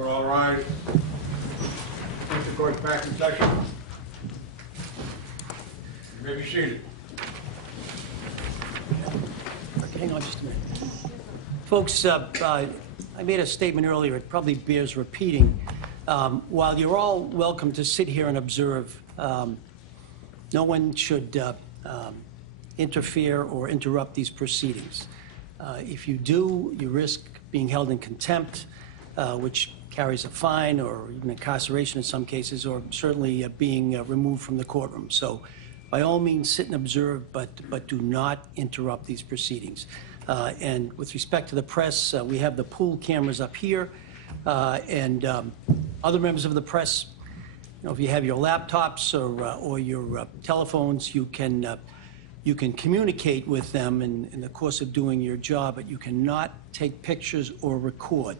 We're all rise. Take the court back in session. You may be seated. Hang on just a minute. Folks, I made a statement earlier. It probably bears repeating. While you're all welcome to sit here and observe, no one should interfere or interrupt these proceedings. If you do, you risk being held in contempt, which carries a fine or even incarceration in some cases, or certainly being removed from the courtroom. So by all means, sit and observe, but do not interrupt these proceedings. And with respect to the press, we have the pool cameras up here, and other members of the press, you know, if you have your laptops or your telephones, you can communicate with them in the course of doing your job, but you cannot take pictures or record.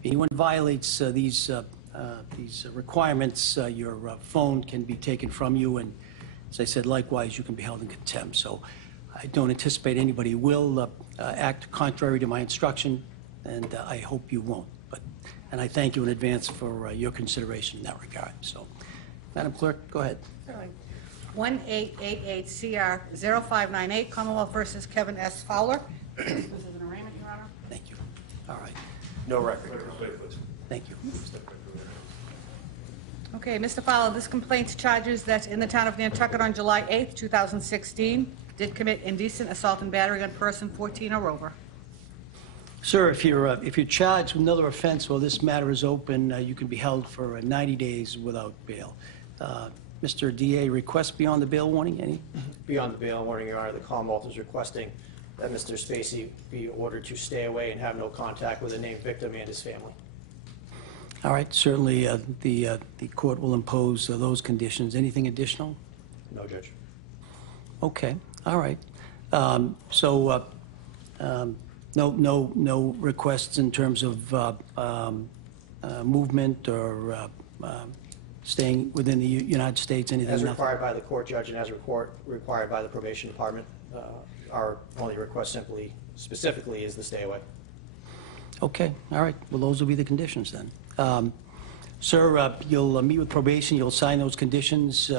If anyone violates these requirements, your phone can be taken from you, and as I said, likewise, you can be held in contempt. So I don't anticipate anybody will act contrary to my instruction, and I hope you won't. And I thank you in advance for your consideration in that regard. So, Madam Clerk, go ahead. Certainly. 1888 CR 0598, Commonwealth versus Kevin S. Fowler. This is an arraignment, Your Honor. Thank you. All right. No record. Thank you. Okay, Mr. Fowler, this complaint charges that in the town of Nantucket on July 8th, 2016, did commit indecent assault and battery on person 14 or over. Sir, if you're charged with another offense while this matter is open, you can be held for 90 days without bail. Mr. DA, request beyond the bail warning, any? Beyond the bail warning, Your Honor, the Commonwealth is requesting that Mr. Spacey be ordered to stay away and have no contact with the named victim and his family. All right, certainly the court will impose those conditions. Anything additional? No, Judge. Okay, all right. No requests in terms of movement or staying within the United States, anything? As required by the court, Judge, and as required by the probation department, our only request specifically is the stay away. Okay, all right. Well, those will be the conditions then. Sir, you'll meet with probation. You'll sign those conditions.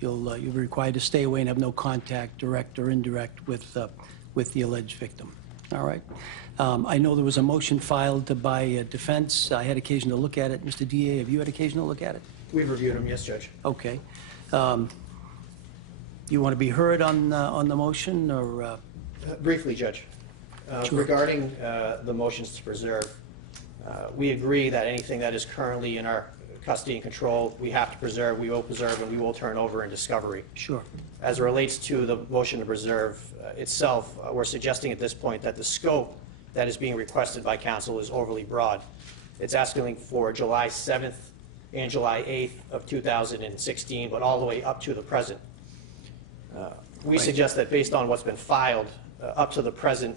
You'll be required to stay away and have no contact, direct or indirect, with the alleged victim. All right. I know there was a motion filed by defense. I had occasion to look at it. Mr. DA, have you had occasion to look at it? We've reviewed them, yes, Judge. Okay. You want to be heard on the motion, or? Briefly, Judge. Sure. Regarding the motions to preserve, we agree that anything that is currently in our custody and control, we have to preserve, we will preserve, and we will turn over in discovery. Sure. As it relates to the motion to preserve itself, we're suggesting at this point that the scope that is being requested by counsel is overly broad. It's asking for July 7th and July 8th of 2016, but all the way up to the present. We suggest that based on what's been filed up to the present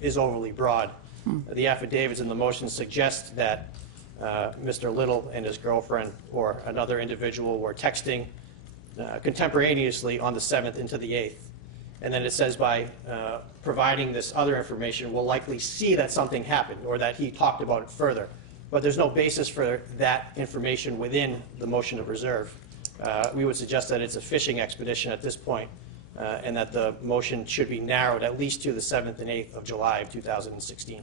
is overly broad. The affidavits and the motions suggest that Mr. Little and his girlfriend or another individual were texting contemporaneously on the 7th into the 8th. And then it says by providing this other information, we'll likely see that something happened or that he talked about it further. But there's no basis for that information within the motion to preserve. We would suggest that it's a fishing expedition at this point, and that the motion should be narrowed at least to the 7th and 8th of July of 2016.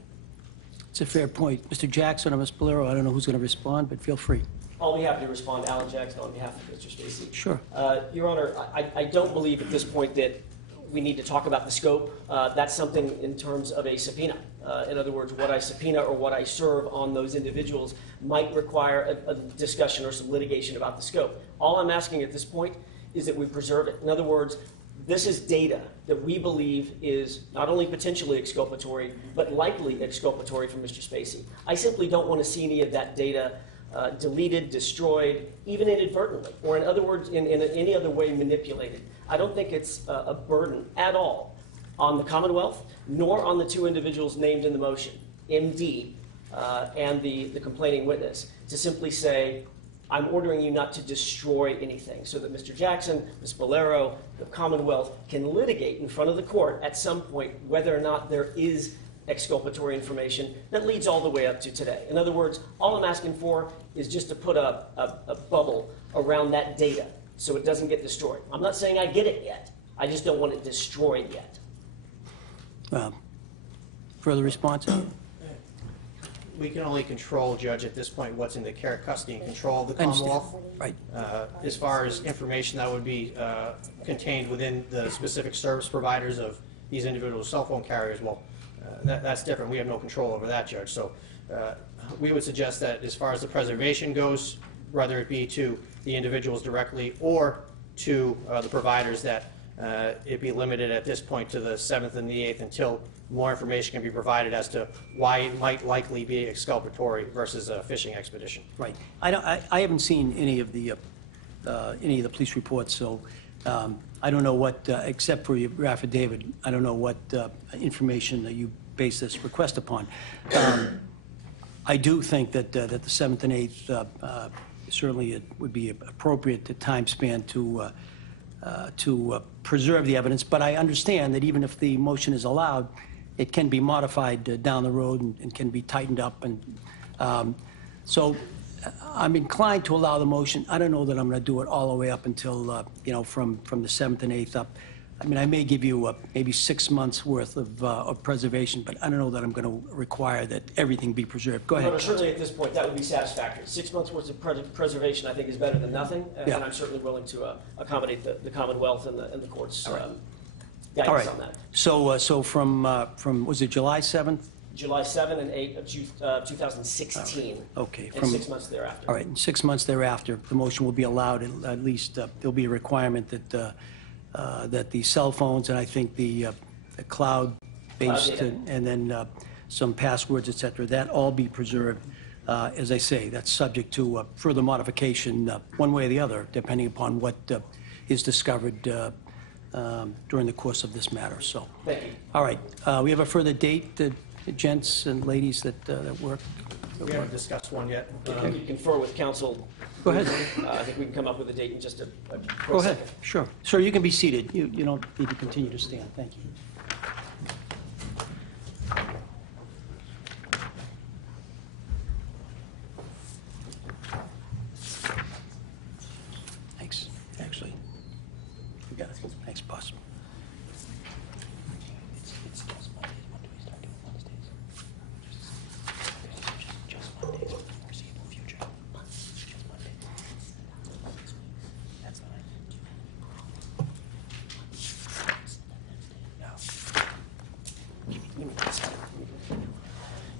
It's a fair point. Mr. Jackson or Ms. Bolero, I don't know who's going to respond, but feel free. I'll be happy to respond. Alan Jackson on behalf of Mr. Spacey. Sure. Your Honor, I don't believe at this point that we need to talk about the scope. That's something in terms of a subpoena. In other words, what I subpoena or what I serve on those individuals might require a discussion or some litigation about the scope. All I'm asking at this point is that we preserve it. In other words, this is data that we believe is not only potentially exculpatory, but likely exculpatory for Mr. Spacey. I simply don't want to see any of that data deleted, destroyed, even inadvertently, or in other words, in any other way manipulated. I don't think it's a burden at all on the Commonwealth, nor on the two individuals named in the motion, MD and the complaining witness, to simply say, I'm ordering you not to destroy anything, so that Mr. Jackson, Ms. Bolero, the Commonwealth can litigate in front of the court at some point whether or not there is exculpatory information that leads all the way up to today. In other words, all I'm asking for is just to put a bubble around that data so it doesn't get destroyed. I'm not saying I get it yet. I just don't want it destroyed yet. Further response? We can only control, Judge, at this point, what's in the care, custody, and control of the I understand. Commonwealth. Right. As far as information that would be contained within the specific service providers of these individual cell phone carriers, well, that's different. We have no control over that, Judge. So we would suggest that as far as the preservation goes, whether it be to the individuals directly or to the providers, that it be limited at this point to the 7th and the 8th until more information can be provided as to why it might likely be exculpatory versus a fishing expedition. Right. I haven't seen any of the police reports, so I don't know what, except for your affidavit, I don't know what information that you base this request upon. I do think that the 7th and 8th, certainly it would be appropriate to time span to preserve the evidence, but I understand that even if the motion is allowed, it can be modified down the road and can be tightened up. And so I'm inclined to allow the motion. I don't know that I'm going to do it all the way up until, from the 7th and 8th up. I mean, I may give you maybe 6 months worth of preservation, but I don't know that I'm going to require that everything be preserved. Go ahead. No, certainly at this point, that would be satisfactory. 6 months worth of preservation, I think, is better than nothing, and Yeah. I'm certainly willing to accommodate the Commonwealth and the court's All guidance right. on that. So from was it July 7th? July 7 and 8 of 2016. Okay. And 6 months thereafter. All right, and 6 months thereafter, the motion will be allowed, and at least there'll be a requirement that that the cell phones, and I think the cloud-based, Cloud data. and then some passwords, et cetera, that all be preserved. As I say, that's subject to further modification, one way or the other, depending upon what is discovered during the course of this matter, so. Thank you. All right, we have a further date, gents and ladies that work? We haven't discussed one yet. Can you confer with counsel? Go ahead. I think we can come up with a date in just a quick Go ahead, second. sure. Sir, you can be seated. You don't need to continue to stand. Thank you. Thanks, actually. You got it. Thanks, boss.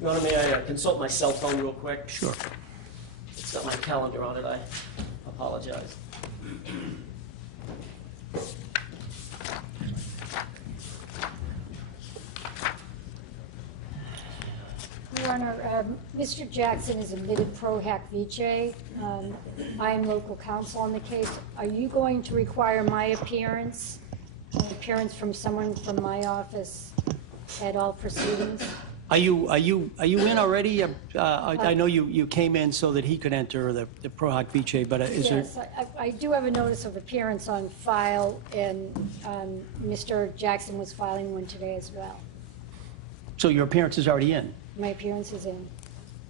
Your Honor, may I consult my cell phone real quick? Sure. It's got my calendar on it. I apologize. Your Honor, Mr. Jackson is admitted pro hac vice. I am local counsel on the case. Are you going to require my appearance, an appearance from someone from my office at all proceedings? Are you in already? I know you came in so that he could enter the Pro Hoc Vice, but is there? Yes, I do have a notice of appearance on file, and Mr. Jackson was filing one today as well. So your appearance is already in? My appearance is in.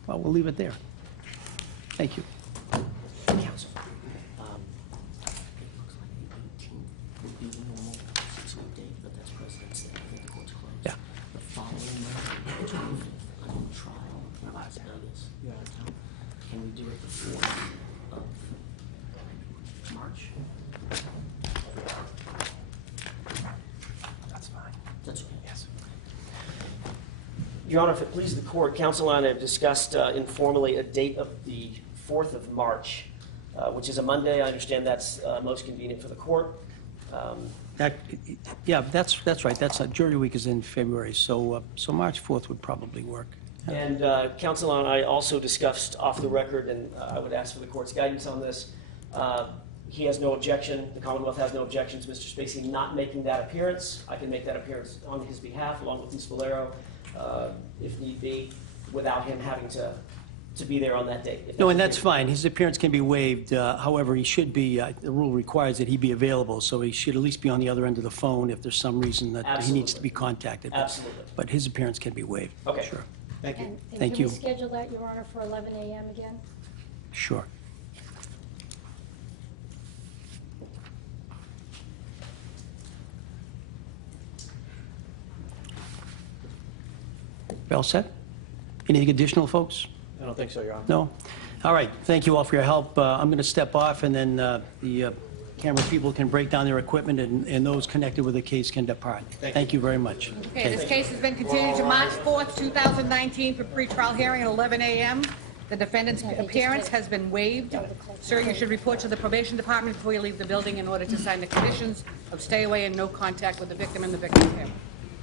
Well, we'll leave it there. Thank you. Counsel, it looks like the 18th would be the normal 6-week date, but that's President's Day. I think the court's closed. Yeah. The following Monday, the 25th, I'm on trial in Las Vegas. Can we do it the 4th of March? That's fine. That's okay. Yes. Your Honor, if it pleases the court, counsel and I have discussed informally a date of the 4th of March, which is a Monday. I understand that's most convenient for the court. Yeah, that's right. That's jury week is in February, so March 4th would probably work. And counsel and I also discussed off the record, and I would ask for the court's guidance on this. He has no objection, the Commonwealth has no objections, Mr. Spacey not making that appearance. I can make that appearance on his behalf, along with Ms. Valero, if need be, without him having to to be there on that date. if No, and that's okay. fine. His appearance can be waived. However, he should be, the rule requires that he be available, so he should at least be on the other end of the phone if there's some reason that he needs to be contacted. Absolutely. But his appearance can be waived. Okay. Sure, Thank you. And Thank can you. we schedule that, Your Honor, for 11 a.m. again? sure. You all set? Anything additional, folks? I don't think so, Your Honor. No? All right, thank you all for your help. I'm going to step off, and then the camera people can break down their equipment, and those connected with the case can depart. Thank you very much. Okay, this case has been continued to March 4th, 2019 for pretrial hearing at 11 a.m. The defendant's appearance has been waived. Sir, you should report to the probation department before you leave the building in order to sign the conditions of stay away and no contact with the victim and the victim's family.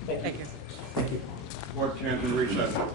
Thank you. Court stands in recess. Yep.